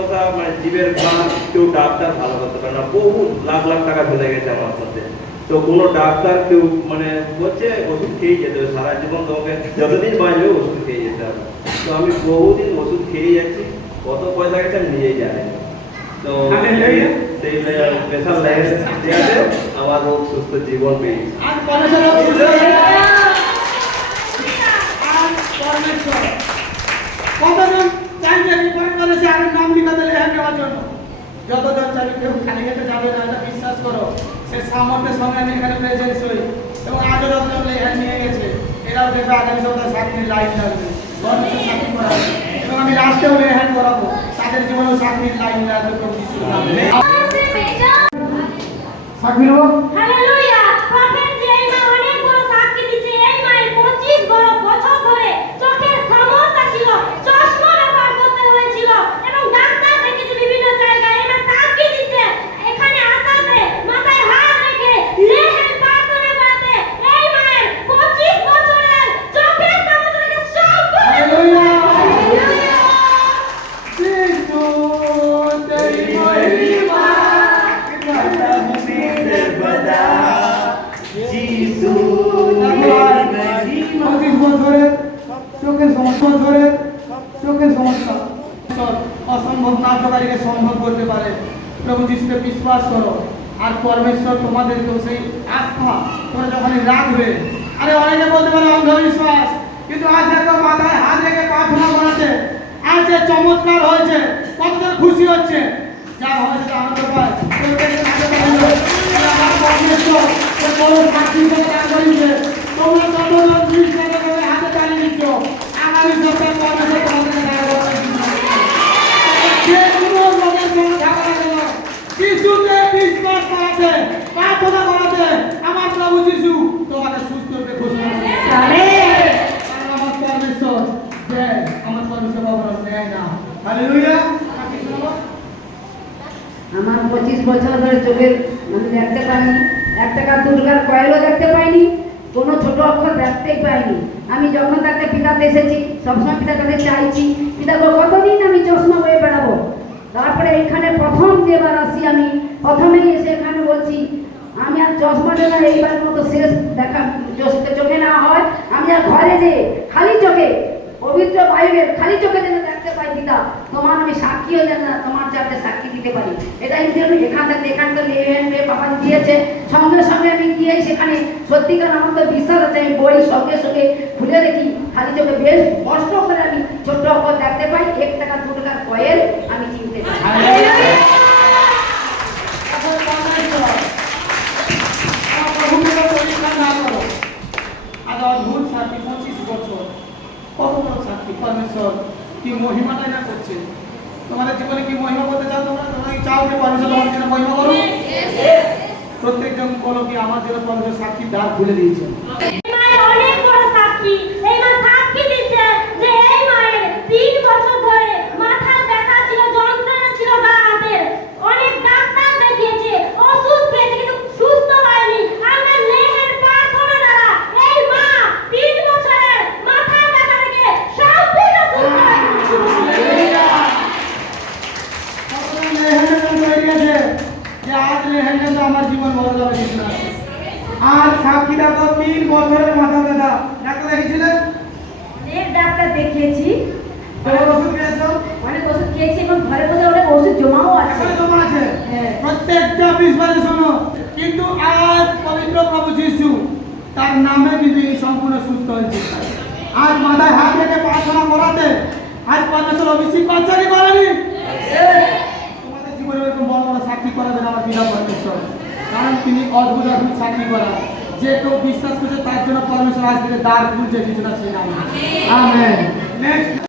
সমস্যা, মানে জীবের গান কেউ ডাক্তার ভালো করতে পারে না, বহু লাখ লাখ টাকা চলে গেছে আমার সাথে। তো কোনো ডাক্তার কেউ মানে বলছে ওষুধ খেয়ে যেতে হবে সারা জীবন, তোমাকে যতদিন বাঁচবে ওষুধ খেয়ে যেতে হবে। তো আমি বহুদিন ওষুধ খেয়ে যাচ্ছি, কত পয়সা গেছে আমি নিজেই জানি। তো সেই স্পেশাল লাইফ আমার রোগ সুস্থ জীবন পেয়েছি। কতজন চাইবে রিপোর্ট করেছে আর নাম লিখাতে লেখা নেওয়ার জন্য? যতজন চাইবে, কেউ খালি হাতে যাবে না, এটা বিশ্বাস করো। সে সামর্থ্যের সঙ্গে আমি এখানে প্রেজেন্স হই এবং আজও যতজন লেখা নিয়ে গেছে, এরাও দেখবে আগামী সপ্তাহে চাকরির লাইন লাগবে, চাকরি করাবে এবং আমি রাষ্ট্রেও লেখা করাবো, তাদের জীবনেও চাকরির লাইন লাগবে। সাক্ষী নেব। হালেলুয়া! প্রফেট যে এই মা অনেক বড় সাক্ষী দিচ্ছে। এই মায়ের 25 বছর ধরে চোখের সমস্যা ছিল, চশমা ব্যবহার করতে হয়েছিল এবং ডাক্তার দেখিয়েছে বিভিন্ন জায়গায়। এই মা সাক্ষী দিচ্ছে এখানে আসাতে মাথায় হাত রেখে লেহেন প্রার্থনা করতে এই মায়ের 25 বছরের চোখের সমস্যা থেকে সব হালেলুয়া! যিশু তেরি মহিমা চোখের সমস্যা অসম্ভব নাটকারীকে সম্ভব করতে পারে। প্রভু যিশুকে বিশ্বাস করো আর পরমেশ্বর তোমাদেরকেও সেই আস্থা তোমরা যখনই রাখবে। আরে অনেকে বলতে পারে অন্ধবিশ্বাস, কিন্তু আজ দেখো মাথায় হাত রেখে প্রার্থনা করাতে আজ যে চমৎকার হয়েছে, কতজন খুশি হচ্ছে, যা হয়েছে আনন্দ পায়। আমার পরমেশ্বর বড় সাক্ষী করে দান করেছে। তোমরা যতজন হাতে চালিয়ে দিচ্ছ, আগামী সপ্তাহে পরমেশ্বর তোমাদের দান করবে। যে কোনো লোকের সঙ্গে থাকা গেল যিশুকে বিশ্বাস করাতে, প্রার্থনা করাতে আমার প্রভু যিশু তোমাকে সুস্থ করে ঘোষণা করেছে। আমার পরমেশ্বর দেয়, আমার পরমেশ্বর বাবা দেয় না। হালেলুয়া! আমার 25 বছর ধরে চোখের মানে দেখতে পাইনি, 1 টাকা 2 টাকার কয়েলও দেখতে পাইনি, কোনো ছোট অক্ষর দেখতেই পাইনি। আমি যখন তাকে পিতাতে এসেছি, সবসময় পিতার কাছে চাইছি, পিতা গো কতদিন আমি চশমা বয়ে বেড়াবো। তারপরে এখানে প্রথম যেবার আসি, আমি প্রথমেই এসে এখানে বলছি আমি আর চশমা দেওয়া এইবার মতো শেষ দেখা চোখে না হয়, আমি আর ঘরে যে খালি চোখে পবিত্র বাইবেল খালি চোখে যেন দেখতে পাই। পিতা তোমার আমি সাক্ষীও যেন তোমার চাপে সাক্ষী দিতে পারি। এটাই আমি এখান থেকে বাবা দিয়েছে, সঙ্গে সঙ্গে আমি গিয়ে সেখানে সত্যিকার আমার তো বিশ্বাস আছে। আমি বই সঙ্গে সঙ্গে খুলে দেখি, খালি চোখে বেশ কষ্ট করে আমি ছোট্ট অক্ষর দেখতে পাই, 1 টাকা 2 টাকার কয়েল আমি চিনতে পারি। অদ্ভুত সাক্ষী 25 বছর, কত বড় সাক্ষী। পরমেশ্বর কি মহিমাটা না করছে। তোমাদের জীবনে কি মহিমা করতে চাও? তোমরা কি চাও যে পরমেশ্বর তোমাদের জন্য মহিমা করুক? প্রত্যেকজন বলো কি আমার জন্য পরমেশ্বর সাক্ষী দ্বার খুলে দিয়েছে। এই মায়ের অনেক বড় সাক্ষী। এই মা সাক্ষী দিচ্ছে যে এই মায়ের 3 বছর ধরে মাথার ব্যথা ছিল, যন্ত্রণা ছিল গা হাতের, অনেক ডাক্তার দেখিয়েছে, ওষুধ খেয়েছে, কিন্তু সুস্থ হয়নি। আমরা লেহের প্রার্থনা দ্বারা এই মা 3 বছরের মাথার ব্যথা থেকে সম্পূর্ণ সুস্থ হয়েছে। যে আজ লেহেঙ্গা আমার জীবন বদলাবে। আর সাক্ষী দেখো 3 বছরের মাথা ব্যথা, ডাক্তার দেখিয়েছিলেন? অনেক ডাক্তার দেখিয়েছি, ওষুধ খেয়েছো? অনেক ওষুধ খেয়েছি এবং ঘরে বসে অনেক ওষুধ জমাও আছে। জমা আছে, প্রত্যেকটা বিষয়ে শোনো। কিন্তু আজ পবিত্র প্রভু যিশু তার নামে কিন্তু এই সম্পূর্ণ সুস্থ হয়েছে। আজ মাথায় হাত রেখে প্রার্থনা করাতে আজ পরমেশ্বর অভিষেক বাচ্চাকে করেনি। তোমাদের জীবনে এরকম বড় বড় সাক্ষী করাবেন আমার পিতা পরমেশ্বর, কারণ তিনি অদ্ভুত অদ্ভুত সাক্ষী করা। যে কেউ বিশ্বাস করছে তার জন্য পরমেশ্বর আজ থেকে দ্বার খুলছে কিছু না সেই নামে। আমেন। নেক্সট